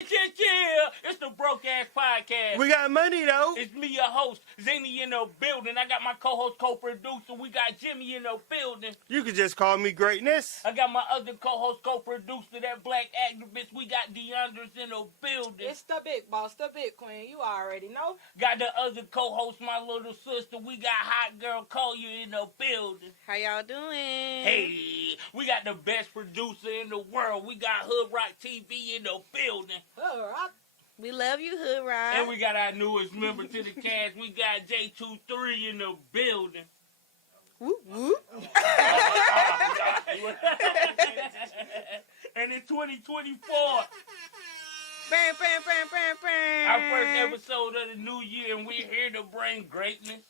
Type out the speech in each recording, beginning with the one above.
Yeah, it's the Broke Ass Podcast. We got money, though. It's me, your host, Zany in the building. I got my co-host, co-producer. We got Jimmy in the building. You could just call me Greatness. I got my other co-host, co-producer, that black activist. We got DeAndre's in the building. It's the big boss, the big queen. You already know. Got the other co-host, my little sister. We got Hot Girl Collier in the building. How y'all doing? Hey, we got the best producer in the world. We got Hood Rock TV in the building. We love you, Hood Rock. And we got our newest member to the cast. We got J23 in the building. Whoop, whoop. And in 2024, Bam, bam, bam, bam, bam. our first episode of the new year, and we're here to bring greatness.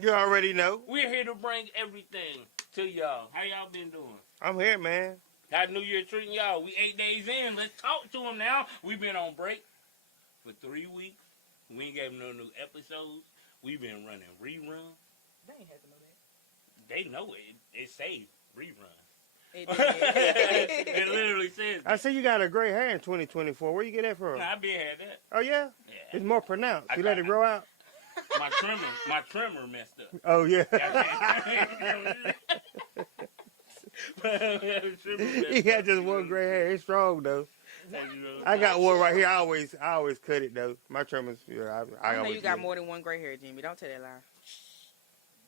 You already know. We're here to bring everything to y'all. How y'all been doing? I'm here, man. How New Year treating y'all? We 8 days in. Let's talk to them now. We've been on break for 3 weeks. We ain't gave no new episodes. We've been running reruns. They ain't had to know that. They know it. It says reruns. It did. It literally says I see you got a gray hair in 2024. Where you get that from? Nah, I been had that. Oh, yeah? Yeah. It's more pronounced. I You let got- it grow out? My trimmer messed up. Oh, yeah. He got just one gray hair. It's strong, though. I got one right here. I always cut it, though. My trimmers, yeah, I I know always you got do. more than one gray hair, Jimmy. Don't tell that lie.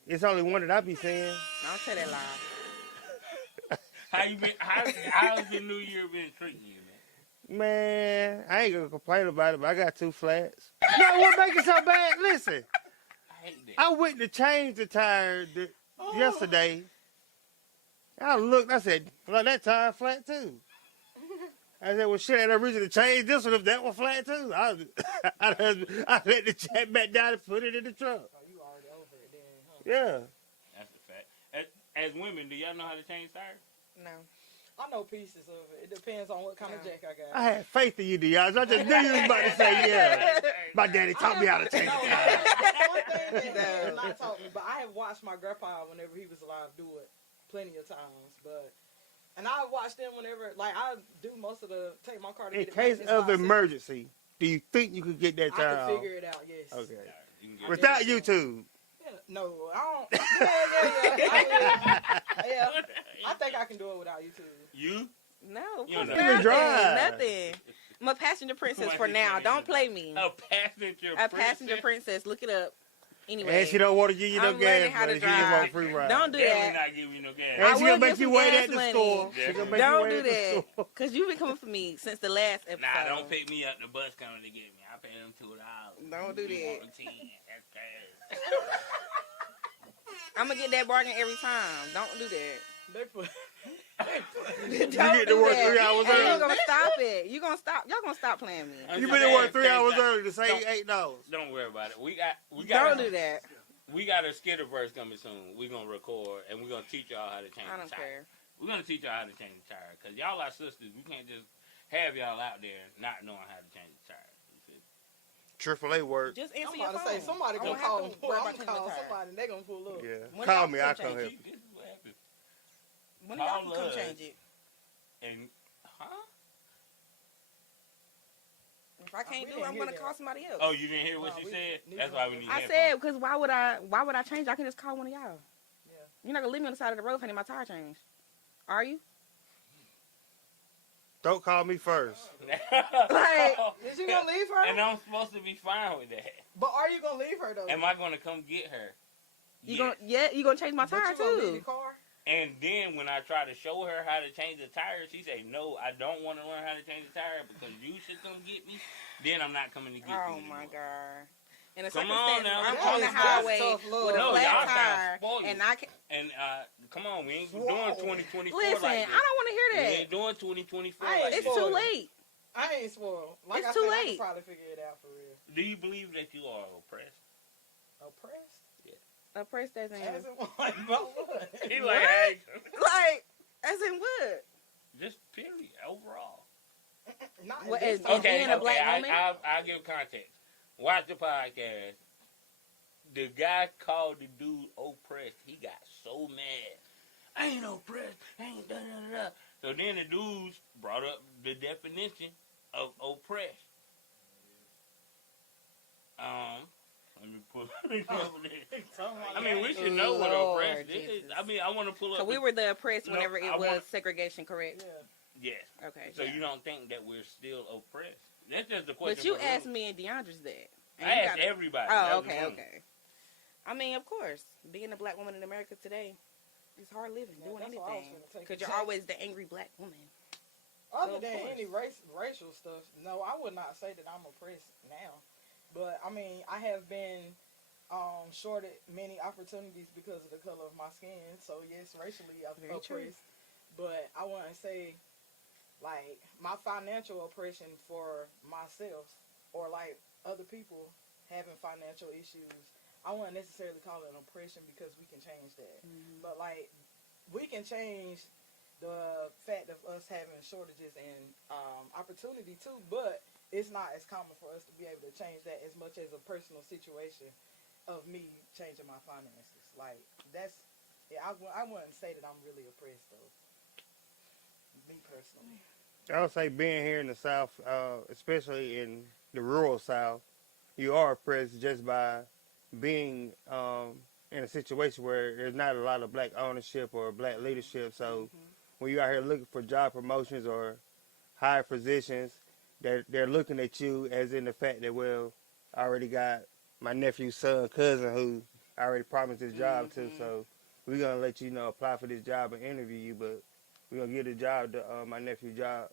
It's only one that I be seeing. Don't tell that lie. How you been? How's the new year been treating you, man? Man, I ain't gonna complain about it, but I got 2 flats. No, what make it so bad? Listen, I hate that. I went to change the tire yesterday. I looked, I said, well, that tire flat too. I said, well, shit, I had no reason to change this one if that one flat too. I let the chat back down and put it in the truck. Oh, you already over it then, huh? Yeah. That's a fact. As women, do y'all know how to change tires? No. I know pieces of it. It depends on what kind of jack I got. I had faith in you, Diaz. I just knew you was about to say yeah. My daddy taught me how to change No, the that's tire. one thing that he has not taught me, but I have watched my grandpa whenever he was alive do it plenty of times. And I watch them whenever, like, I do most of take my car to In get it case maintenance of by myself. emergency, do you think you could get that I tire can off? figure it out, yes. Okay. You can get Without YouTube. Yeah, no, I don't. Yeah. I think I can do it without YouTube. You? No. You don't know. nothing. Drive. Nothing. I'm a passenger princess for now. Don't play me. A passenger A passenger princess. Look it up. Anyway. And she don't want to give you no I'm gas learning how to money. She just drive. want free ride. Don't do Definitely that. not giving you no gas. And I she will gonna make get you some wait gas at the money. store. She gonna make you Don't wait do at the that. store. Because you've been coming for me since the last episode. Nah, don't pick me up. The bus coming to get me. I pay them $2. Don't do You that. want 10. That's cash. I'm going to get that bargain every time. Don't do that. They put. Don't get to do work that. 3 hours And early. you're going to stop it. You're going to stop. Y'all going to stop playing me. You been to work 3 hours early to save $8. Don't worry about it. We got. Don't do that. We got a skitterverse coming soon. We're gonna record and we're gonna teach y'all how to change I the don't tire. care. We're gonna teach y'all how to change the tire because y'all are sisters. We can't just have y'all out there not knowing how to change the tire. You feel me? AAA work. Just I'm answer your about phone. to say somebody I gonna don't have call. to worry I'm about gonna changing call the tire. somebody and they gonna pull up. Yeah. When Call y'all me. come I'll come change help. This is what happened. When y'all can Call come us. change it? And If I can't We do it, didn't I'm hear going to that. call somebody else. oh, you didn't hear what No, she we- said? neither That's one why of we us. need. I headphones. said, because why would I change? I can just call one of y'all. Yeah. You're not going to leave me on the side of the road if I need my tire changed. Are you? Don't call me first. Like, Is you gonna leave her? And I'm supposed to be fine with that. But are you gonna leave her though? Am I gonna come get her? you Yes. gonna change my But tire you gonna leave too. the car? And then when I try to show her how to change the tire, she say, "No, I don't want to learn how to change the tire because you should come get me." Then I'm not coming to get you. Oh anymore. my god. In a Come circumstance, on now. I'm That on the is highway tough love. with a No, flat y'all tire, sound spoiled. and I can And come on, we ain't Whoa. doing 2024 listen. like I this. don't want to hear We that. ain't doing 2024 I ain't like It's this. too spoiled. late. I ain't spoiled. Like It's I too said, I late. can probably figure it out for real. Do you believe that you are oppressed? Oppressed? A press that thing. As in what? About what? He What? like, hey, Like, as in what? just period, overall. Not What, this as- time. being a black woman? I'll give context. Watch the podcast. The guy called the dude oppressed. He got so mad. I ain't oppressed. I ain't da da da. So then the dudes brought up the definition oppressed. Let me pull over there. I mean, we should know what Lord oppressed is. Jesus. I mean, I want to pull up. So we were the oppressed No, whenever it I was wanna- segregation, correct? Yeah. Yes. Okay. So yeah. you don't think that we're still oppressed? That's just the question. But you for the asked room. me and DeAndre's that. And I you asked gotta- everybody. Oh, That was okay, the room. okay. I mean, of course, being a black woman in America today, it's hard living, Yeah, doing that's what I was anything. gonna take Because a you're chance. always the angry black woman. Other of than course. any racial stuff, no, I would not say that I'm oppressed now. But I mean, I have been shorted many opportunities because of the color of my skin. So yes, racially I'm Very true. oppressed. But I wouldn't say like my financial oppression for myself or like other people having financial issues. I wouldn't necessarily call it an oppression because we can change that. Mm-hmm. But like we can change the fact of us having shortages and opportunity too, but it's not as common for us to be able to change that as much as a personal situation of me changing my finances. Like that's, yeah, I wouldn't say that I'm really oppressed though. Me personally. I would say being here in the South, especially in the rural South, you are oppressed just by being in a situation where there's not a lot of black ownership or black leadership. So when you're out here looking for job promotions or higher positions, they're looking at you as in the fact that, well, I already got my nephew's son, cousin who I already promised this job to, so we're going to let you know, apply for this job and interview you, but we're going to give the job to my nephew's job,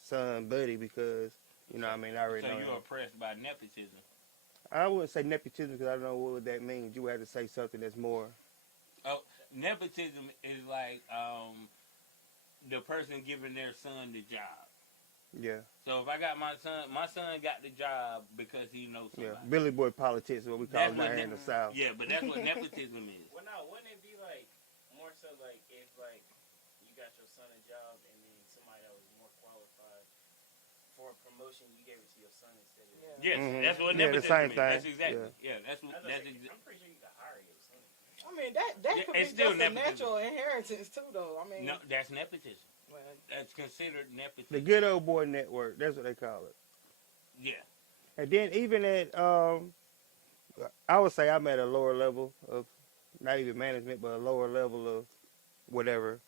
son, buddy, because, you know what I mean, I already So know you're him. oppressed by nepotism. I wouldn't say nepotism because I don't know what that means. You would have to say something that's more. Oh, nepotism is like the person giving their son the job. Yeah, So if I got my son got the job because he knows somebody. yeah. Billy boy politics is what we call That's it what down here in the South. Yeah, but that's what nepotism is. Well, no, wouldn't it be like more so like if like you got your son a job and then somebody that was more qualified for a promotion, you gave it to your son instead of Yes, Mhm. that's what Yeah, the nepotism same is. That's thing. exactly. Yeah, that's what. I'm pretty sure you could hire your son. I mean that Yeah, could it's be still just a nepotism. natural inheritance too, though. I mean, No, that's nepotism. well, That's considered nepotism. The good old boy network. That's what they call it. Yeah. And then even at, I would say I'm at a lower level of, not even management, but a lower level of whatever.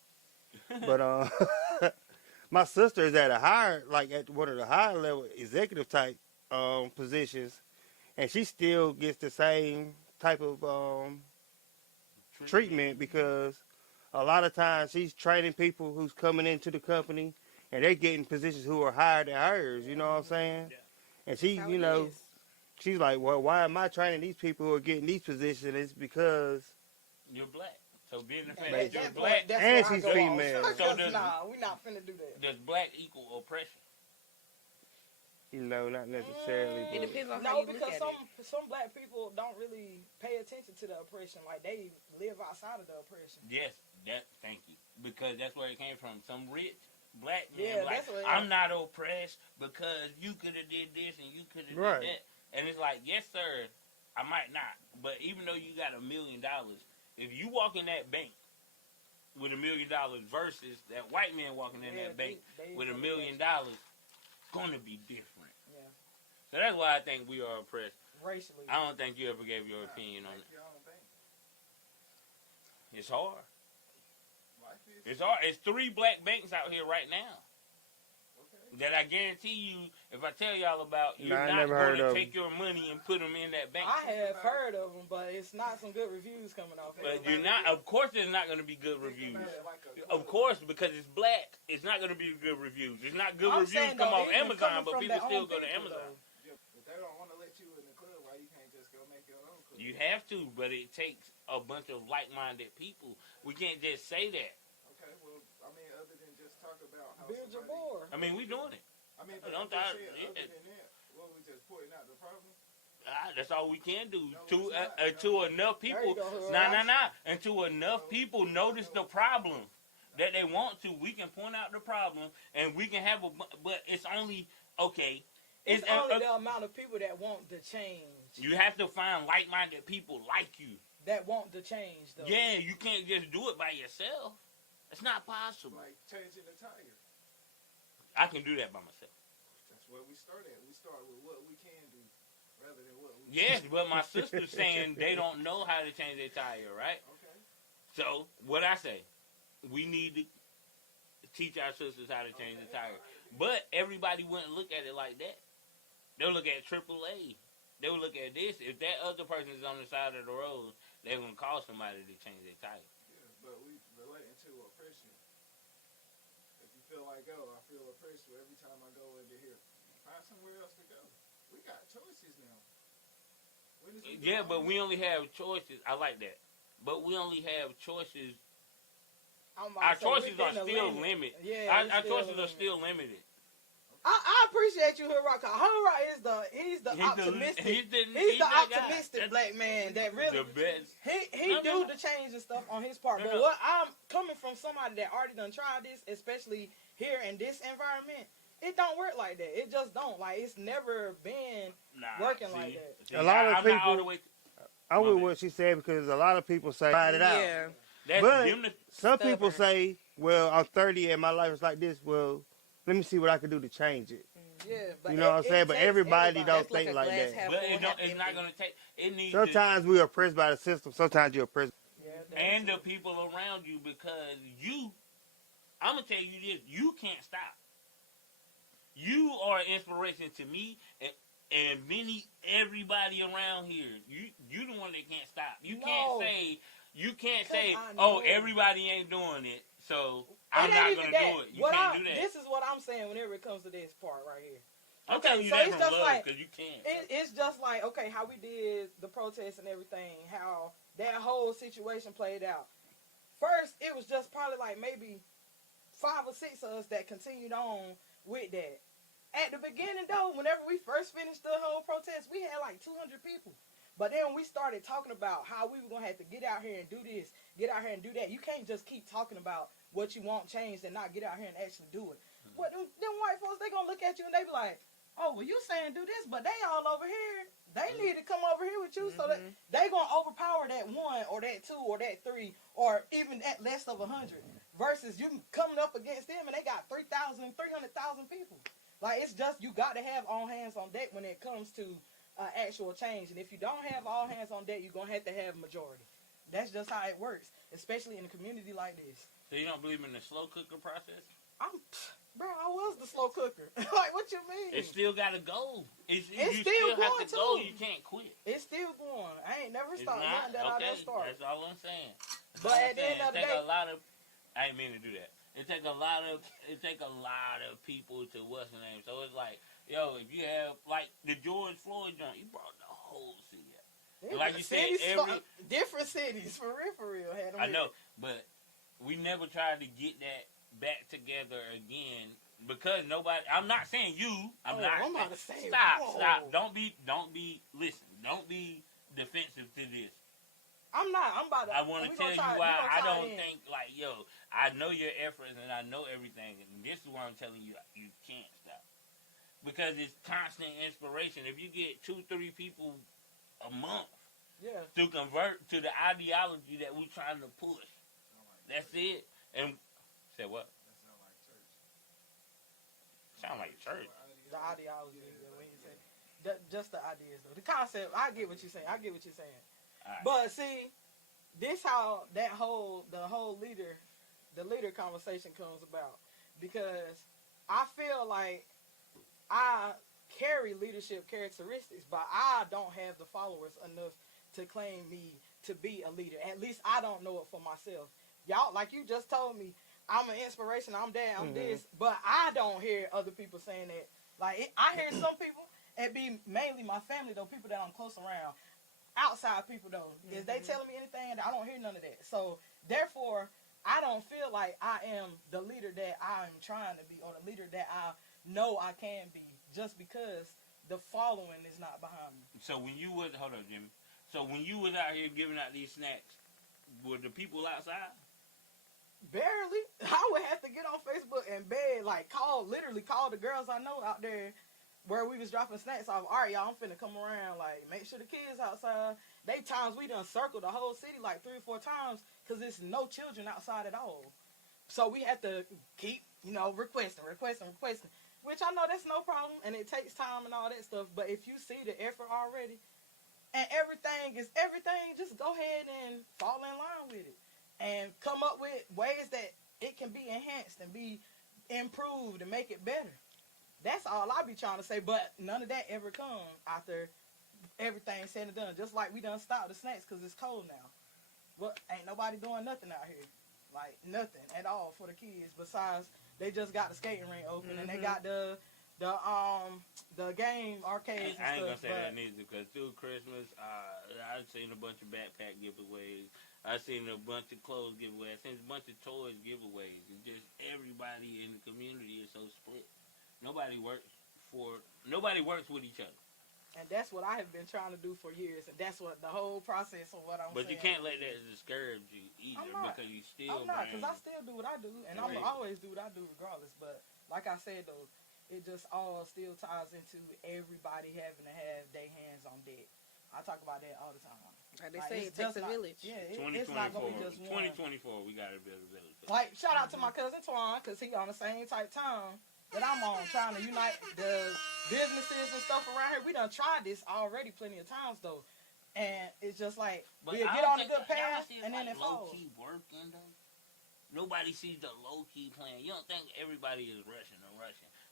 But my sister is at a higher, like at one of the higher level executive type positions, and she still gets the same type of treatment because a lot of times she's training people who's coming into the company, and they're getting positions who are higher than hers. You know what I'm saying? Yeah. And she, How you it know, is. she's like, well, why am I training these people who are getting these positions? It's because You're black. So being the fact at that you're that black, point, that's and where I she's go off. female. Because, So does- nah, we not finna do that. does black equal oppression? you know, not necessarily. It But depends on how No, you look because at some black people don't really pay attention to the oppression. Like they live outside of the oppression. Yes, thank you. Because that's where it came from. Some rich black man Yeah, like, that's what- I'm not oppressed because you could have did this and you could have Right. did that. And it's like, yes, sir, I might not. But even though you got $1 million, if you walk in that bank with $1 million versus that white man walking in Yeah, that bank they with $1 look million, at gonna be different. you. Yeah, So that's why I think we are oppressed. racially. I don't think you ever gave your opinion on it. It's hard. It's hard. It's 3 black banks out here right now that I guarantee you, if I tell y'all about, you're Nah, I not never heard going to of take your money and put them in that bank. I have heard of them, but it's not some good reviews coming off. But you're not. Of course, there's not going to be good reviews. Of course, because it's black, it's not going to be good reviews. It's not good I'm reviews saying, come though, off even Amazon, coming but from people their still own go to people, Amazon. though. If they don't want to let you in the club, why you can't just go make your own club? You have to, but it takes a bunch of like-minded people. We can't just say that. Okay, well, I mean, other than just talk about how Build your somebody... board. I mean, we doing it. I mean, but Don't I'm just I- saying, yeah. other than that, what we just pointing out the problem? That's all we can do. No, To it's not. until enough There people, you go, nah. Until enough people notice the problem that they want to, we can point out the problem and we can have a. But it's only okay. It's only the amount of people that want the change. You have to find like-minded people like you. That want the change, though. Yeah, you can't just do it by yourself. It's not possible. Like changing the tire. I can do that by myself. where we start at. We start with what we can do rather than what we Yes, can't. but my sister's saying they don't know how to change their tire, right? Okay. So, what I say, we need to teach our sisters how to change the tire. But everybody wouldn't look at it like that. They'll look at AAA. They'll look at this. If that other person is on the side of the road, they're going to call somebody to change their tire. Yeah, but we relating to oppression. If you feel like, oh, I feel oppressed every time I go into here, find somewhere else to go. We got choices now. Yeah, but we only have choices. I like that. But we only have choices. Our choices are still limited. Yeah, our choices are still limited. I appreciate you, Hood Rock. Hood Rock is he's the optimistic. He's the optimistic black man that really the best. He do the change and stuff on his part. But what I'm coming from somebody that already done tried this, especially here in this environment, it don't work like that. It just don't. Like it's never been working like that. A lot of people. I with what she said because a lot of people say tried it out. Yeah. But some people say, well, I'm 30 and my life is like this. Well, let me see what I can do to change it. Yeah, but you know what I'm saying? But everybody don't think like that. But it's not going to take. It needs. Sometimes we're oppressed by the system. Sometimes you're oppressed. And the people around you because I'm going to tell you this, you can't stop. You are an inspiration to me and everybody around here. You the one that can't stop. You can't say, oh, everybody ain't doing it, so I'm not going to do it. You can't do that. This is what I'm saying whenever it comes to this part right here. I'm telling you that from love because you can't. It's just like, okay, how we did the protests and everything, how that whole situation played out. First, it was just probably like maybe 5 or 6 of us that continued on with that. At the beginning, though, whenever we first finished the whole protest, we had like 200 people. But then we started talking about how we were going to have to get out here and do this, get out here and do that. You can't just keep talking about what you want changed and not get out here and actually do it. What them white folks, they going to look at you and they be like, oh, well, you saying do this, but they all over here. They need to come over here with you so that they going to overpower that 1 or that 2 or that 3 or even that less of 100 versus you coming up against them and they got 300,000 people. Like, it's just, you got to have all hands on deck when it comes to actual change. And if you don't have all hands on deck, you're going to have majority. That's just how it works, especially in a community like this. So you don't believe in the slow cooker process? Bro, I was the slow cooker. Like, what you mean? It still got to go. You still have to go. too. You can't quit. It's still going. I ain't never stopped nothing that I done started. That's all I'm saying. But at the end of the day, I ain't mean to do that. It take a lot of people to what's the name. So it's like, yo, if you have like the George Floyd joint, you brought the whole city up. Like you said, different cities for real. I know, but we never tried to get that back together again because nobody. I'm not saying you. I'm about to say. Stop. Don't be. Listen. Don't be defensive to this. I'm not. I'm about to. I want to tell you why I don't think like, yo, I know your efforts and I know everything, and this is why I'm telling you you can't stop because it's constant inspiration. If you get 2-3 people a month, to convert to the ideology that we're trying to push, that's it. And say what? Sound like church. The ideology, when you say, just the ideas though. The concept, I get what you're saying. Right. But see, this how the whole leader conversation comes about because I feel like I carry leadership characteristics, but I don't have the followers enough to claim me to be a leader. At least I don't know it for myself. Y'all, like you just told me, I'm an inspiration, I'm that, I'm this, but I don't hear other people saying that. Like, I hear some people, it be mainly my family, though, people that I'm close around. Outside people, though, is they telling me anything, I don't hear none of that. So, therefore, I don't feel like I am the leader that I'm trying to be or the leader that I know I can be just because the following is not behind me. So, when you was, hold on, Jimmy. So, when you was out here giving out these snacks, were the people outside? Barely. I would have to get on Facebook and beg, like, literally call the girls I know out there where we was dropping snacks off. All right, y'all, I'm finna come around. Like, make sure the kids outside. They times we done circled the whole city like 3 or 4 times because there's no children outside at all. So we had to keep, requesting. which I know that's no problem, and it takes time and all that stuff. But if you see the effort already, and everything is everything, just go ahead and fall in line with it, and come up with ways that it can be enhanced and be improved and make it better. That's all I be trying to say. But none of that ever comes after everything's said and done. Just like we done stopped the snacks because it's cold now. But ain't nobody doing nothing out here, like nothing at all for the kids. Besides, they just got the skating rink open and they got the game arcades and I ain't stuff. gonna say that neither because through Christmas, I've seen a bunch of backpack giveaways. I've seen a bunch of clothes giveaways. I've seen a bunch of toys giveaways. It's just everybody in the community is so split. Nobody works with each other. And that's what I have been trying to do for years, and that's what the whole process of what I'm saying. But you can't let that discourage you either because you still. I'm not, because I still do what I do, and I'm gonna always do what I do regardless. But like I said though, it just all still ties into everybody having to have their hands on deck. I talk about that all the time. Like they say, it takes a village. Yeah, it's not gonna be just one. 2024, we gotta build a village. Like shout out to my cousin Twan, because he on the same type time that I'm on, trying to unite the businesses and stuff around here. We done tried this already plenty of times though, and it's just like we'll get on a good path and then it falls. Low key working though. Nobody sees the low key plan. You don't think everybody is rushing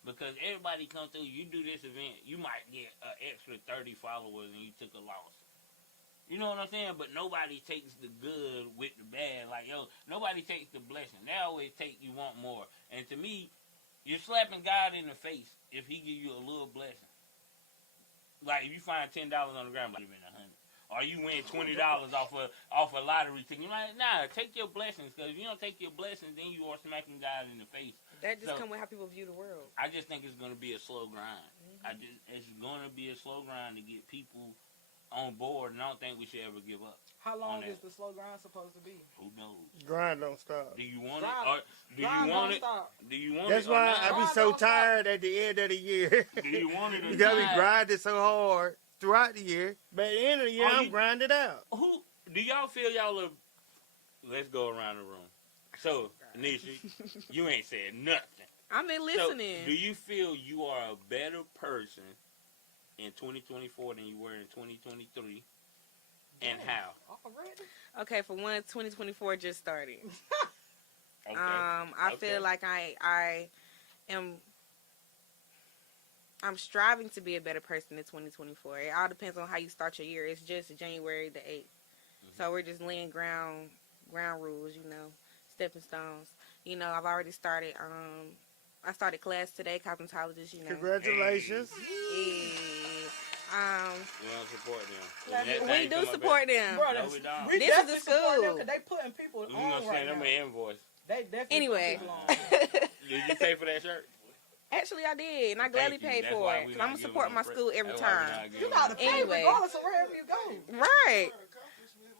because everybody come through. You do this event, you might get an extra 30 followers and you took a loss. You know what I'm saying? But nobody takes the good with the bad. Like nobody takes the blessing. They always take you want more. And to me, you're slapping God in the face if He give you a little blessing. Like if you find $10 on the ground, like even $100, or you win $20 off a lottery ticket. You're like, nah, take your blessings, because if you don't take your blessings, then you are smacking God in the face. That just come with how people view the world. I just think it's gonna be a slow grind. It's gonna be a slow grind to get people on board, and I don't think we should ever give up. How long is the slow grind supposed to be? Who knows? Grind don't stop. Do you want it? Or do you want it? Do you want That's it? why I I be so tired at the end of the year. Do you want it? You gotta be grinding so hard throughout the year, but at the end of the year, I'm grinding out. Who do y'all feel y'all are? Let's go around the room. So, Nisha, you ain't said nothing. I've been listening. So, do you feel you are a better person in 2024 than you were in 2023? And how? Already? Okay, for one, 2024 just started. Okay. I feel like I'm striving to be a better person in 2024. It all depends on how you start your year. It's just January the 8th. So we're just laying ground rules, stepping stones. I've already started, I started class today, cosmetologist, Congratulations. Yeah. We don't support them. We do support them. No, we don't. We This is definitely a support them school. 'cause they putting people We on gonna right send them now. an invoice. They definitely Anyway. put people on. Did you pay for that shirt? Actually, I did, and I gladly Thank you. paid That's for why it. we Because not I'm going to support giving my them school every That's why we time. not giving You gotta them pay Anyway. regardless of wherever you go. Right.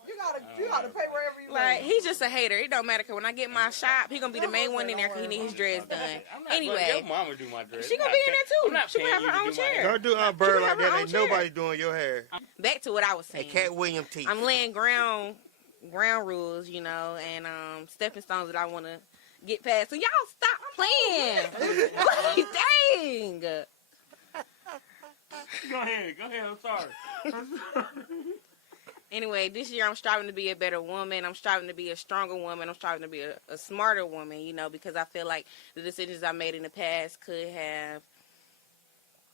You gotta pay wherever you go. Like, he's just a hater. It don't matter, because when I get my shop, he going to be the main one in there because he need his dreads done. I'm not Anyway. Your mama do my dress. She going to be in there, too. I'm not She going to paying have her you own to do my chair. hair. Don't do bird have like her that. own Ain't chair. nobody doing your hair. Back to what I was saying. And Cat William teeth. I'm laying ground rules, and stepping stones that I want to get past. So y'all stop playing. Like, dang. Go ahead. I'm sorry. Anyway, this year I'm striving to be a better woman. I'm striving to be a stronger woman. I'm striving to be a smarter woman, because I feel like the decisions I made in the past could have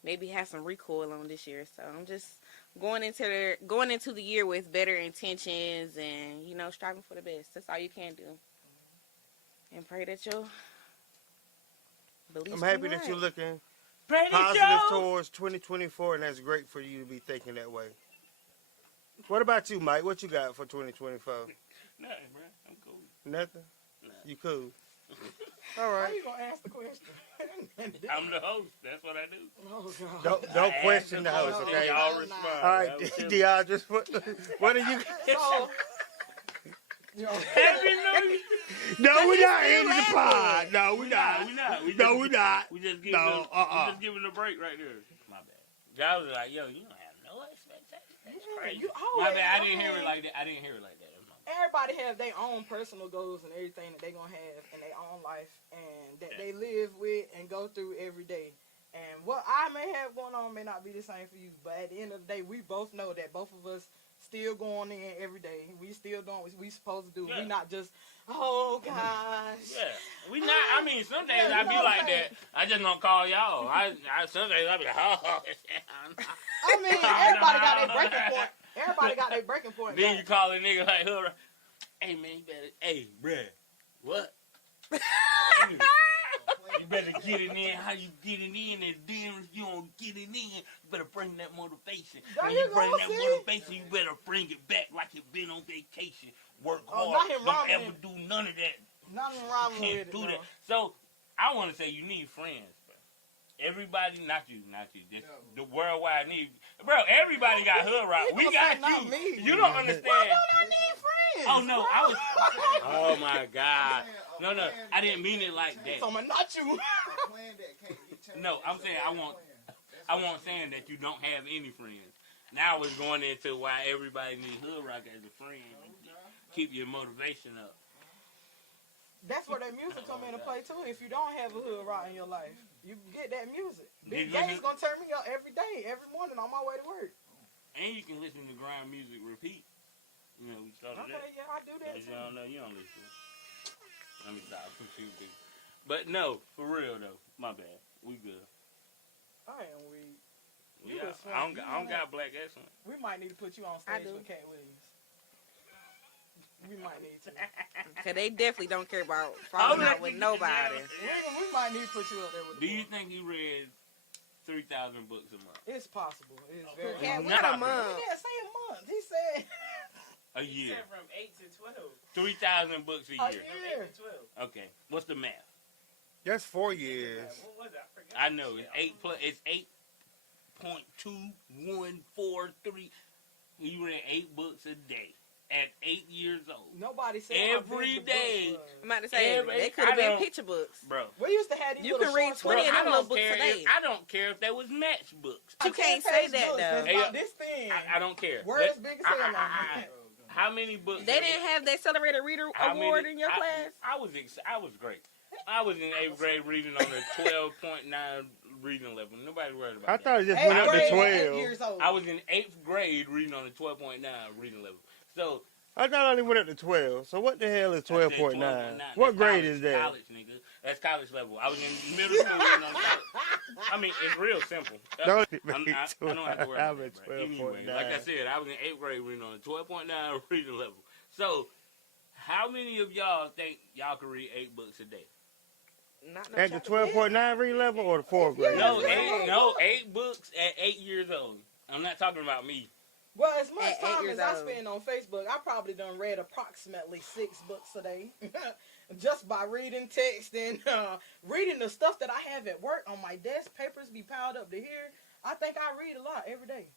maybe have some recoil on this year. So I'm just going into the year with better intentions and, striving for the best. That's all you can do. And pray that you'll believe. I'm happy that you're looking Brady positive Joe. towards 2024, and that's great for you to be thinking that way. What about you, Mike? What you got for 2024? Nothing, bro. I'm cool. Nothing? Nah. You cool? All How right. you gonna ask the question? I'm the host. That's what I do. Oh, God. Don't I question the ask host, question, okay? Y'all respond. All right, That was simple. DeAndre, what are you? So, yo, Happy New Year. No, we're not still ending the laughing. pod. No, we're not. No, we're not. We just giving No, we just giving a break right there. My bad. God was like, yo, you don't have no expectations. That's crazy. you My always, bad. I didn't hear it like that. That's my bad. everybody have their own personal goals and everything that they gonna have in their own life and that they live with and go through every day. And what I may have going on may not be the same for you. But at the end of the day, we both know that both of us still going in every day. We still doing what we supposed to do. Yeah. We not just, oh gosh. Yeah, we not. I mean, some days Yeah, I be you know like what I'm that. I just don't call y'all. Some days I be like, oh. I mean, everybody got their breaking point. Everybody got their breaking point. Then you call a nigga like, hey man, you better, hey bruh, what? You better get it in how you get it in, and then if you don't get it in, you better bring that motivation. There When you you bring go, that see? motivation, you better bring it back like you been on vacation. Work Oh, hard. not him Don't rhyming. ever do none of that. Nothing wrong with Can't it. do No. that. So I want to say you need friends, bro. Everybody, not you. This, the worldwide need, bro. Everybody got hood rock. We gonna got say not you. me. You don't understand. Why don't I need friends? Oh no, I was. Oh my God. A No, plan I that didn't mean can't it like be that. changed. So I'm not you. A plan that can't be changed. No, I'm is a saying bad I want- plan. That's I what wasn't you saying do. that you don't have any friends. Now it's going into why everybody needs hood rock as a friend. Keep your motivation up. That's where that music come into play too. If you don't have a hood rock in your life, you get that music. Big Did you Gay's gonna turn me up every day, every morning on my way to work. And you can listen to grind music repeat. You know, we started Okay, that. yeah, I do that As too. you don't know, you don't listen. Let me stop. But no, for real though, my bad. We good. I am weak. We You out. was I don't funny. got black excellence. We might need to put you on I stage do. with Cat Williams. We might need to. Cause they definitely don't care about falling out with nobody. We might need to put you up there with Do the you boys. think you read 3,000 books a month? It's possible. It's very Cat, possible. what a Nah. month. He didn't say a month. He said A He year. said from 8 to 12. 3,000 books a a year. From year. 8 to 12. Okay. What's the math? That's 4 years. What was it? I forgot. I know Shit, it's 8 plus. It's 8.2143. You read 8 books a day at 8 years old, Nobody said Every how big the day. book was. I'm about to say Every- they could have I been don't- picture books. bro. We used to have these You little can read short 20 stories. of them I little don't books care. a day. I don't care if they was match books. You can't say page that, books though. that's Hey, about this thin. I don't care. Words Let- big as hell on it. How many books? They didn't have the accelerated reader How award many- in your class. I was great. I was in 8th grade reading on the 12.9 reading level. Nobody worried about I that. thought it just Eighth went up grade, to 8 12. years old. I was in 8th grade reading on the 12.9 reading level. So I thought it only went up to 12. So what the hell is I said 12.9? 12.9. What That's grade college, is that? College, nigga. That's college level. I was in middle school reading on college. I mean, it's real simple. Don't I don't have to worry I'm about at that, bro. Anyway, 12.9. like I said, I was in 8th grade reading on the 12.9 reading level. So, how many of y'all think y'all can read 8 books a day? Not no At the chocolate. 12.9 read level or the 4th grade? No, Yeah. 8 books at 8 years old. I'm not talking about me. Well, as much At 8 time years as I old. spend on Facebook, I probably done read approximately 6 books a day. Just by reading text and reading the stuff that I have at work on my desk. Papers be piled up to here. I think I read a lot every day.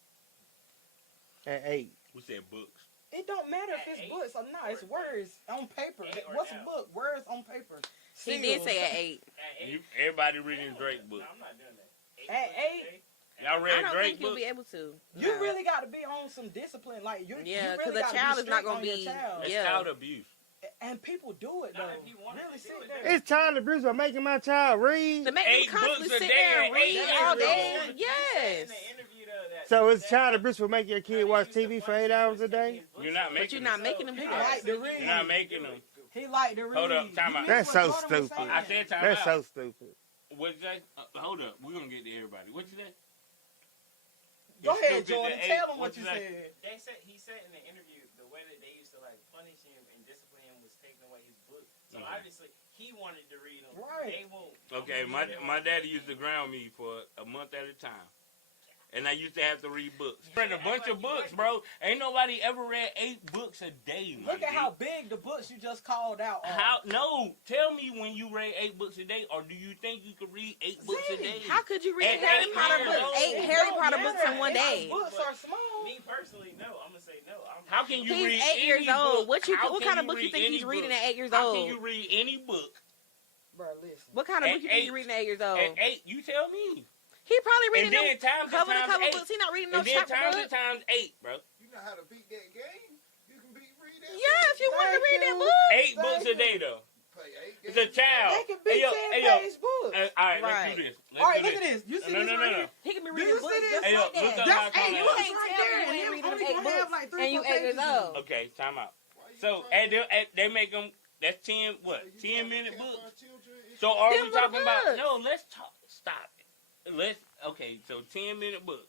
At 8. We said books. It don't matter if At it's 8 books or not. It's or words on paper. 8 or What's a down? book? Words on paper. He did Sealed. say at 8. At 8. Everybody reading Drake No, books. I'm not doing that. At books a 8? day? Y'all I read don't Drake think you'll books? be able to. You No. really got to be on some discipline. Like you, Yeah, you 'cause really a gotta child be is not strict gonna on your be- child. It's Yeah. child abuse. And people do it though. Not if you wanted Really to do sit it, there. though. It's child abuse by making my child read. To make 8 them constantly books a sit day there at and read 8 all years day. old. In Yes. the interview, though, that- So it's that- child abuse for making your kid watch TV for 8 hours a day? You're not But making you're not them. making them do He that. like to read. You're not making them. He like to read. Hold up, time You out. missed That's what so Jordan was stupid. saying. I said time That's out. so stupid. What'd you say? Hold up. We're going to get to everybody. What'd you say? Go It's ahead, stupid Jordan. that Tell eight- him what you say? said. He said in the interview the way that they used to like punish him and discipline him was taking away his books. So Okay. obviously he wanted to read them. Right. They won't. Okay, my daddy used to ground me for a month at a time. And I used to have to read books. Read a bunch of books, bro. Ain't nobody ever read 8 books a day, my Look at G. how big the books you just called out are. How? No, tell me when you read 8 books a day, or do you think you could read 8 books a day? How could you read At Harry 8 Potter years books? old. 8 It Harry don't Potter matter. books in one His day. Books are small. Me personally, no. I'm gonna say no. How can you He's read 8 years any old. book? How What can kind of book you read think any he's reading book? at 8 years How old? can you read any book Bro, listen. What kind of At book you think he's 8? reading at 8 years old? at 8? You tell me. He probably And reading then them times cover to and cover times books. 8. He not reading no And then chapter times book. and times 8, bro. You know how to beat that game? You can read that. Yeah, if you want to Thank read that you. book. 8 books a day, though. Play 8 It's a child. They can be 10-page books. All right, let's Right. do this. All right, look at this. You see No, this no, right no. here? He can be Do reading you books see this? just Hey, yo, like look that. up That's my 8 phone. books You can't right tell there. me you And ain't them reading only 8 gonna have books like 3 and you 8 years old. Okay, time out. Why you So, trying- they make them, that's 10, what, so you 10-minute trying to books? catch our children? So are Them we little talking about, books. no, let's talk, stop it. Okay, so 10-minute books.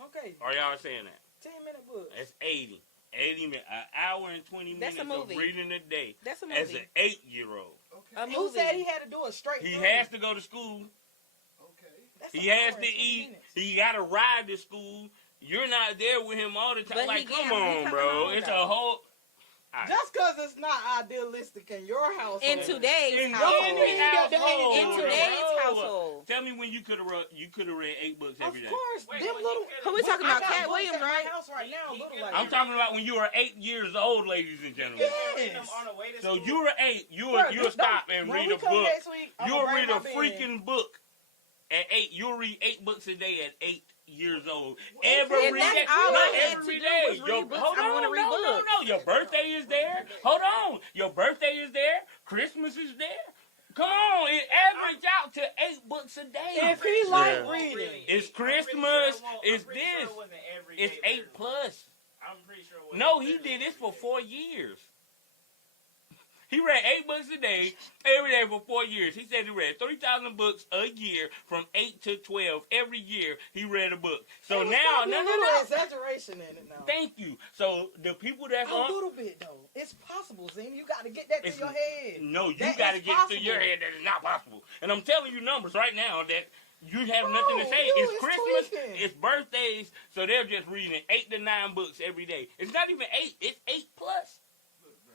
Okay, Are y'all saying that? 10-minute books. That's 80. 80 minutes, an hour and 20 That's minutes a of movie. reading a day That's a as movie. an 8-year-old. A Okay. Who movie. said he had to do it straight He through? has to go to school. Okay. That's He an has hour to and 20 eat. minutes. He got to ride to school. You're not there with him all the time. But Like, he come get- he on, coming bro. home, It's though. a whole. All right. Just because it's not idealistic in your household. In today's In household. any household, In today's bro. household. Tell me when you could have read 8 books Of every day. course, Wait, them wait, little. Who we talking I about? got Cat books Williams, at my right? house right now, little like I'm that. talking about when you were 8 years old, ladies and gentlemen. Yes. On the way to So school. you were 8. You'll Bruh, stop don't- and when read we a come book. next week, I'ma You'll bring read a my pen. freaking book at 8. You'll read 8 books a day at 8 years old. If Every that's day. all Not I had every to do day. was read books, Hold I on, wanna read books. no. Your birthday is there. Hold on. Your birthday is there. Christmas is there. Come on. It averaged out to 8 books a day. If he like Yeah. reading, It's I'm pretty Christmas. Sure it won't- It's I'm pretty sure this. it wasn't every It's day, 8 but plus. I'm pretty sure it wasn't No, he literally did this every for day. 4 years. He read 8 books a day, every day for 4 years. He said he read 3,000 books a year from 8 to 12. Every year he read a book. So it was now, probably a little no. exaggeration in it now. Thank you. So the people that's A on, little bit though. It's possible, Zane. You got to get that It's- through your head. no, you That got to is get through your possible. head that it's not possible. And I'm telling you numbers right now that you have nothing to Bro, say. you It's is Christmas, tweaking. it's birthdays, so they're just reading 8 to 9 books every day. It's not even 8, it's 8 plus.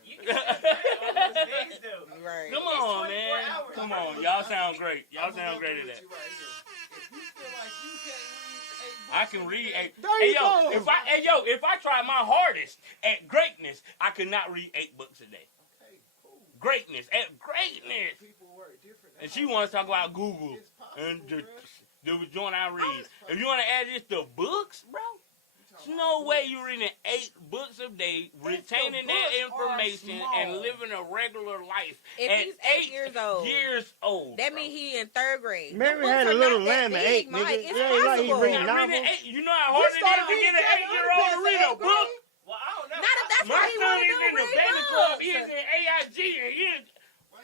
You can say that on those days, though. Right. Come It's on, 24 man. hours. Come on. Y'all sound great. Y'all I'ma sound great level at that. with you right here. If you feel like you can't read 8 books I can every read day, 8. There Hey you yo, go. if I try my hardest at greatness, I could not read 8 books a day. okay, cool. Greatness at greatness. People work different. And she wants to talk about Google It's possible, and bruh. the joint I read. It's If you want to add this to books, bro, You there's talking no about way books. you're reading 8 books a day, the retaining that books are information and small. living a regular life. If at he's 8 years old, years old, that bro. mean he in 3rd grade. Mary Them had books a are little not that lamb at big, 8, Mike. nigga. It's It ain't like he possible. reading Not reading novels. 8. You know how hard it is started to get reading an 8-year-old to read a Underpants in book? Well, I don't know. Not if that's My what he son want to is do. in the Read baby club. books. He is in AIG, and he is.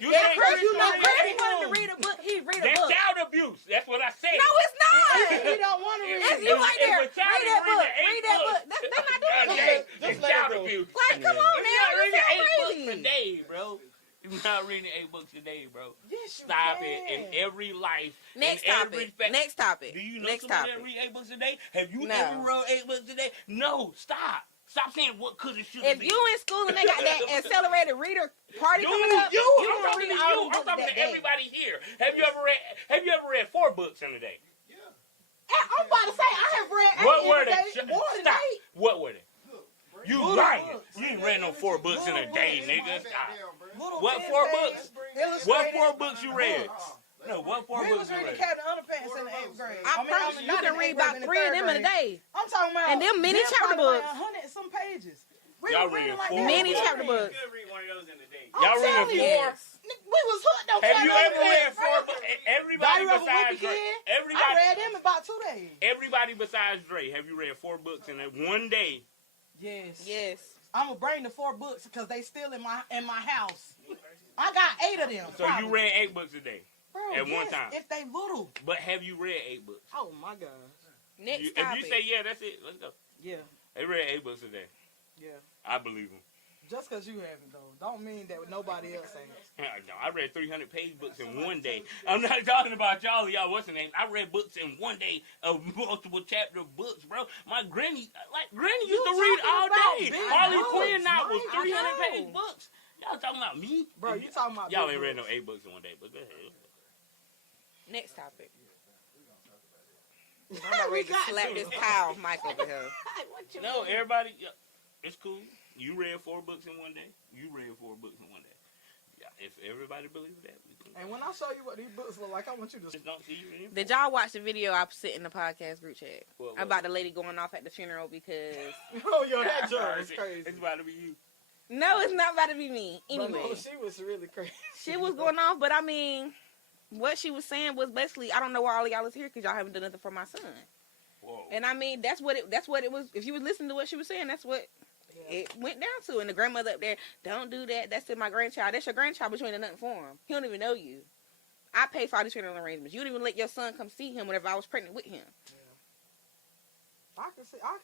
You Yeah, think Chris, Chris you is know reading Chris If he eight wanted to books? read a book, he'd read a That's book. child abuse. That's what I said. No, it's not. He don't want to read. It's it. you right there. If a child Read is that book. reading 8 Read that book. books, They're not God doing dang, that. Just it's let it child go. abuse. Like, come on You're now. not You reading 8 books sound a crazy. day, bro. You're not reading 8 books a day, bro. Yes, you Stop can. it. In every life. Next in every topic. Next topic. Do you know Next somebody topic. that read 8 books a day? Have you No. ever read 8 books a day? No. Stop. Stop saying what could it should If be. you in school and they got that accelerated reader party coming up, I'm gonna talking to read all you. them I'm books talking that to day. everybody here. Have you ever read 4 books in a day? Yeah. I'm about to say I have read 8 What were in a they? day, more than Stop. 8. What were they? Look, bring You Little lying. books. You ain't read no 4 books in a Little day, books. nigga. Stop. Little What 10 4 page books? illustrated What 4 books you read? books. No, what 4 We books was you reading read? Captain Underpants in the 8th grade. I promise you not can in the read 8th grade, about in the 3 of 3rd them in a grade. day. I'm talking about And them mini them chapter probably books. like 100 and some pages. We Y'all was reading reading like 4 that. Mini books? chapter You books. could read one of those in a day. I'm Y'all reading telling you. 4? Yes. We was hooked on Have Captain you ever read Underpants. 4 books? Everybody Diary of a besides Wimpy Dre. Kid? I Everybody. read them in about 2 days. Everybody besides Dre. Have you read 4 books in one day? Yes. Yes. I'm gonna bring the 4 books because they still in my house. I got 8 of them. So probably. you read 8 books a day. Bro, at one yes, time. If they little. But have you read 8 books? Oh my gosh. Next If topic. you say yeah, that's it. Let's go. Yeah. They read 8 books a day. Yeah. I believe them. Just because you haven't though, don't mean that nobody else ain't. No, I read 300-page books in one day. I'm not talking about y'all. What's the name? I read books in one day of multiple chapter books, bro. My granny used to read talking all about day. big Harley books, Quinn novels, Mike. I 300-page know. books. Y'all talking about me? Bro, you talking about Y'all big ain't read no books. 8 books in one day, but go ahead. Next topic. I'm about ready to slap this towel mic over here. No, everybody, it's cool. You read 4 books in one day. You read 4 books in one day. Yeah, if everybody believes that, we can. And when I show you what these books look like, I want you to. Just don't see you in. Did y'all watch the video I sent in the podcast group chat What? about the lady going off at the funeral because Oh, yo, that joke is crazy. It's about to be you. No, it's not about to be me. But Anyway, no, she was really crazy. shit was going off, but I mean, what she was saying was basically, I don't know why all of y'all is here because y'all haven't done nothing for my son. Whoa. And I mean, that's what it was. If you was listening to what she was saying, that's what it went down to. And the grandmother up there, don't do that. That's to my grandchild. That's your grandchild, but you ain't done nothing for him. He don't even know you. I pay for all these funeral arrangements. You didn't even let your son come see him whenever I was pregnant with him. I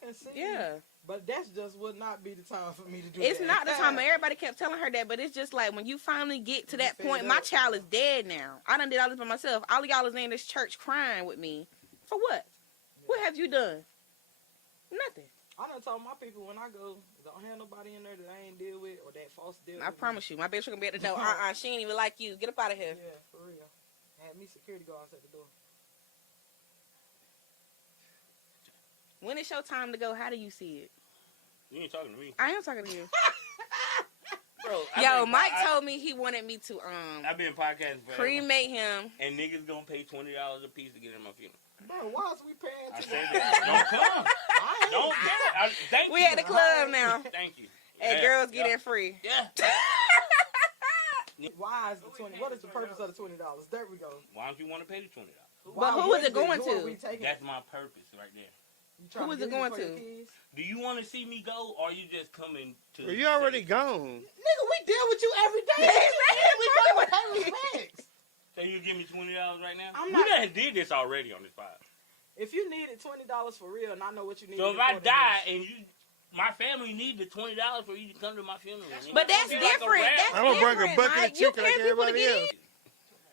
can see. Yeah. But that's just would not be the time for me to do It's that. not the time. Everybody kept telling her that, but it's just like when you finally get to that point, my child is dead now. I done did all this by myself. All of y'all is in this church crying with me. For what? What have you done? Nothing. I done told my people when I go, don't have nobody in there that I ain't deal with or that false deal I with. promise you, my bitch gonna be at the door. She ain't even like you. Get up out of here. Yeah, for real. Had me security guards at the door. When it's your time to go, how do you see it? You ain't talking to me. I am talking to you. Bro, Mike told me he wanted me to I've been podcasting forever. cremate him. And niggas gonna pay $20 a piece to get in my funeral. Bro, why is we paying I to said that? that. Don't come. I ain't. Don't care. Thank We you. at the club now, Thank you. and girls get in free. Yeah. Why is the 20? What is the purpose of the $20? There we go. Why don't you want to pay the $20? But who is it going Who are to? we taking? That's my purpose right there. You trying Who is to it get going for your to? kids? Do you want to see me go, or are you just coming to? Well, you already gone. Nigga, we deal with you every day. We come with pay respects. So you give me $20 right now? I'm We not- done did this already on this pod. If you needed $20 for real, and I know what you need. So if I die and my family need the $20 for you to come to my funeral. But that's It'd be like a different. rap. That's I'm gonna bring a different, bucket Mike. of You chicken like paying people to everybody get else. in.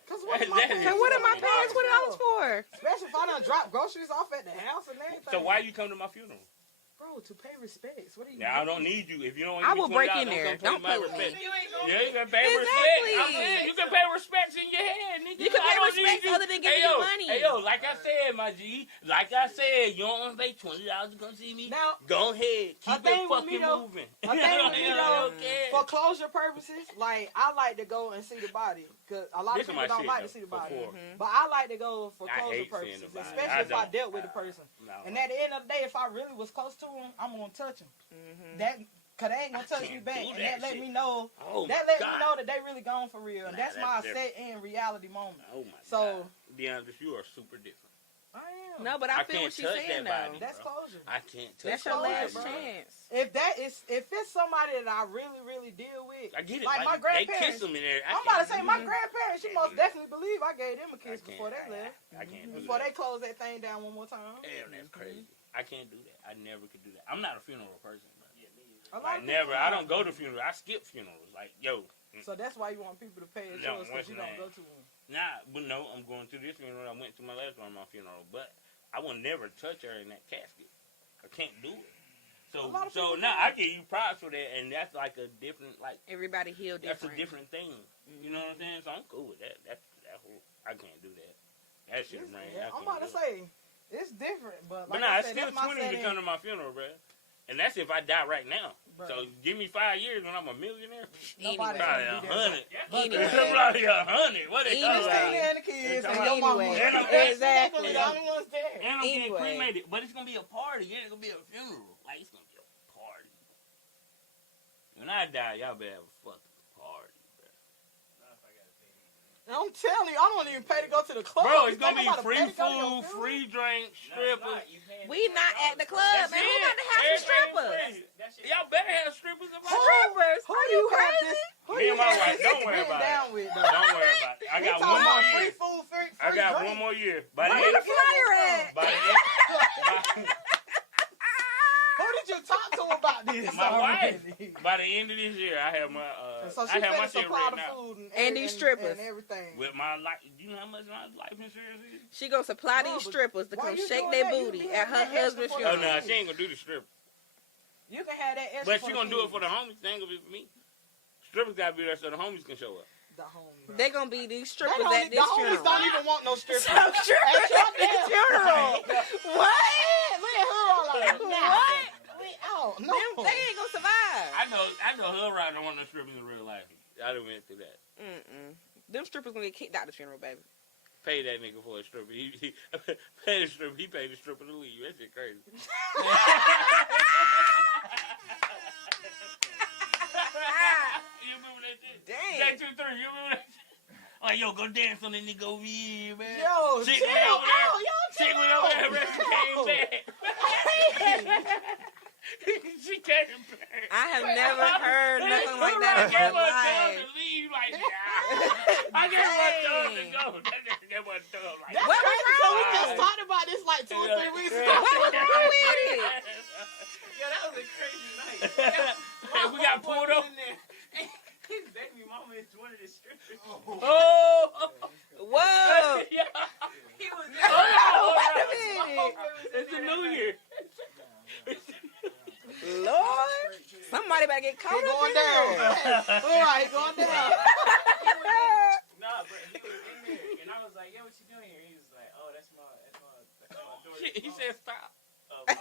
Cause what am I That paying? is- So what am I Yeah. paying $20 for? Especially if I done drop groceries off at the house and everything. So why you come to my funeral? Bro, to pay respects. What are you? Now, I don't need you. If you don't want I to will give me break $20, in there. Don't Don't play with respect. me. Yeah, you can pay respect. Exactly. I'm saying you can pay respects in your head, nigga. You can I pay don't need respects you. other than giving Hey, you yo, money. Hey, yo, like I said, my G, like I said, you don't want to pay $20 to come see me? Now, Go ahead. I Keep think it with me, fucking though, moving. I think with me, though, Okay. for closure purposes, like I like to go and see the body, cause a lot This of is people my don't shit, like to though, see the for body. four. But I like to go for I closure hate seeing purposes, the body. especially I if I don't. dealt with the person. No. And at the end of the day, if I really was close to him, I'm gonna touch him. That, cause they ain't gonna touch me can't back, do and that that let shit. me know. Oh, That my let God. me know that they really gone for real, and Nah, that's my that's set in reality moment. Oh, my So- God. To be honest, you are super different. I am. No, but I feel can't what she's touch saying that though. body. That's bro. closure. I can't touch That's your closure, last bro. chance. If it's somebody that I really deal with, I get it. Like my they grandparents. kiss them in there. I'm about to say my grandparents. You most definitely believe I gave them a kiss before they left. I can't do Before that. they closed that thing down one more time. Damn, that's crazy. I can't do that. I never could do that. I'm not a funeral person, bro. A lot Like, of people never. are. I don't go to funerals. I skip funerals. Like, yo, So that's why you want people to pay No, yours because you don't what's go to one. nah, but no, I'm going to this funeral. I went to my last one, my funeral, but I will never touch her in that casket. I can't do it. A lot of So people now do. I give you props for that, and that's like a different, like, Everybody heal that's different. a different thing. You know what I'm saying? So I'm cool with that. That whole, I can't do that. That shit, man. Yeah, I I'm can't about to do it. say it's different, but But like nah, I it's said, still that's my 20 to setting. come to my funeral, bro. And that's if I die right now. Bro. So give me 5 years when I'm a millionaire. Nobody Probably gonna be there. 100. Anyway. Probably 100. What they Anyway. talking Christina about? and the kids and Anyway. your mama. And I'm- Exactly. The only ones there. And I'm getting Anyway. cremated. But it's going to be a party. It ain't going to be a funeral. Like, it's going to be a party. When I die, y'all better have a fucking party, bro. I'm telling you, I don't even pay to go to the club. Bro, You it's going to think be I'm about free pay to go to your food, funeral? free drinks, strippers. We not at the club, That's man. Who it. got the house of Everything strippers? free. Y'all better have strippers in my Strippers? Who Are do you you have crazy? this? Who Me do you and my have wife, this don't worry written about it. down with, though? Don't worry about it. I He got talking one more about year. free food, free I got drink. one more year. By the Where end, the flyer at? by the end, Who did you talk to about this? My wife. already? by the end of this year, I have my So I she have my finna shit supply written the out food And these strippers. and everything. with my life. You know how much my life insurance is? She gonna supply No, these but strippers to why come you shake doing their that? You booty be at her having that husband's extra for Oh the funeral. no, she ain't gonna do the strip. You can have that extra But for she the gonna do it kids. for the homies. They ain't gonna be for me. Strippers gotta be there so the homies can show up. The homies. They gonna be these strippers They at the this homies funeral. don't even want no strippers. Some strippers At your at this damn funeral. What? Look at her all like, What? We out. No. They ain't gonna survive. I know her right don't want no strippers in real life. I done went through that. Them strippers gonna get kicked out the funeral, baby. Pay that nigga for a stripper. He paid the stripper. He paid the stripper to leave. That shit crazy. that shit? Damn. J23, you remember that shit? Like, yo, go dance on that nigga over here, man. Yo, Chick chill went over there. out. Y'all Chick chill went over there, out. rest came back. She came back. I have never heard nothing like that I in gave my her a tongue life. to leave, like, I gave her a tongue to go. That nigga gave her a tongue, like, That's What was crazy. So wrong we with just it? talked about this like 2 or 3 weeks ago. What was wrong with it? Yo, that was a crazy night. And we got pulled up. in there. His baby mama is one of the strippers. Oh! Whoa. Yeah. He was Wait a minute. It's the new year. Lord. Somebody better get caught He up going in down. there. All right, he going down. Nah, but he was in there, and I was like, "Yo, what you doing here?" He was like, "Oh, that's my daughter." Shit, he said stop. Oh, I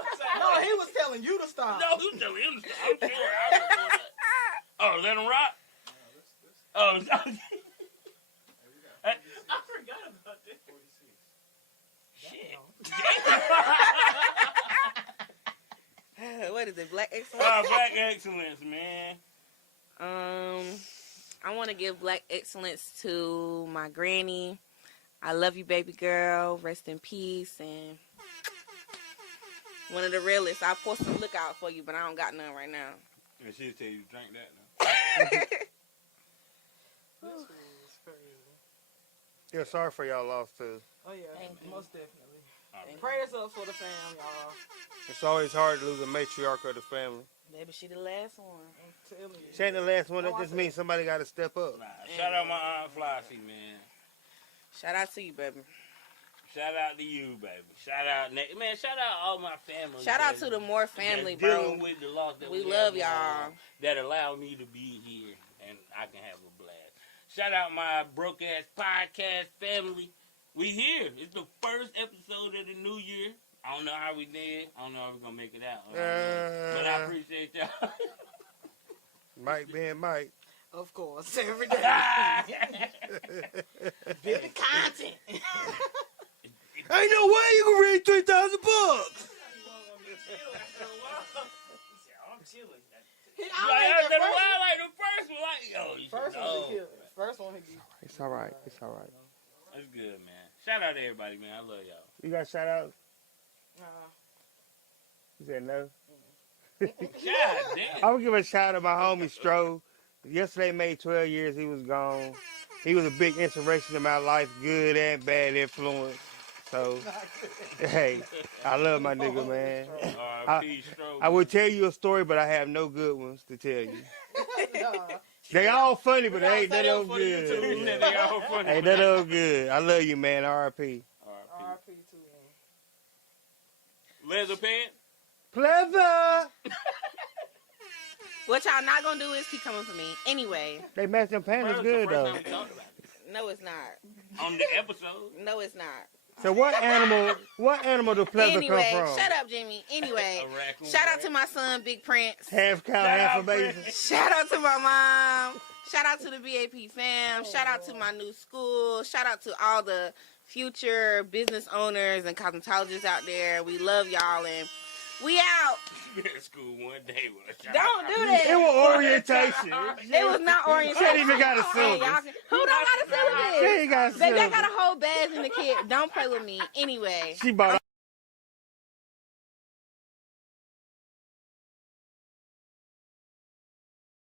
was like, No, he was telling you to stop. No, you tell him to stop. I'm sure. I was doing that. Oh, let him rock? Oh, I forgot about this. shit. What is it? Black excellence? Black excellence, man. I want to give black excellence to my granny. I love you, baby girl. Rest in peace. And one of the realest. I'll pour some lookout for you, but I don't got none right now. And she'll tell you to drink that now. This is crazy. Yeah, sorry for y'all loss too. Oh yeah, Thank you. most definitely. Alright. Prayers up for the fam, y'all. It's always hard to lose a matriarch of the family. Maybe she the last one. I'm telling you. She ain't the last one. That Oh, I just said- means somebody got to step up. Nah, shout out my Aunt Flossie, man. Shout out to you, baby. Shout out to you, baby. Shout out, Nate. Man, shout out all my family. Shout out that- to the Moore family, that's bro. dealing with the loss that We we love have y'all. on, that allow me to be here and I can have a blast. Shout out my broke ass podcast family. We here. It's the first episode of the new year. I don't know how we did. I don't know if we're gonna make it out. But I appreciate y'all. Mike being Mike. Of course, every day. Get the content. Ain't no way you can read 3,000 books. I'm chilling. Like after a while, like the first one, like yo, you First should one know. he killed. First one he beat. It's all right. It's all right. That's good, man. Shout out to everybody, man. I love y'all. You got shout out? Uh, You said no? God damn. I would give a shout out to my homie Stro. Yesterday made 12 years he was gone. He was a big inspiration in my life, good and bad influence. So, hey, I love my nigga, man. R.I.P. Stroke. I would tell you a story, but I have no good ones to tell you. nah. They all funny, but they ain't Say that that all for you, too. He said good. they all funny. Ain't that all good. I love you, man. R.I.P. R.I.P. RP too, man. Leather pants. Pleasure. What y'all not gonna do is keep coming for me. Anyway, They match them pants Bro, is it's the good, first though. time we talked about it. no, it's not. On the episode. No, it's not. So what animal do pleasure Anyway, come from? shut up, Jimmy. Anyway, A raccoon, shout out right? to my son, Big Prince. Half cow, Shout half a out, baby. Prince. Shout out to my mom. Shout out to the BAP fam. Shout out to my new school. Shout out to all the future business owners and cosmetologists out there. We love y'all and we out. Been at school one day with a Don't do It that. was orientation. It was not orientation. She ain't even got a Hey, syllabus. y'all who don't got a syllabus? She ain't got a Baby, I syllabus. got a whole badge in the kid. Don't play with me. Anyway. She bought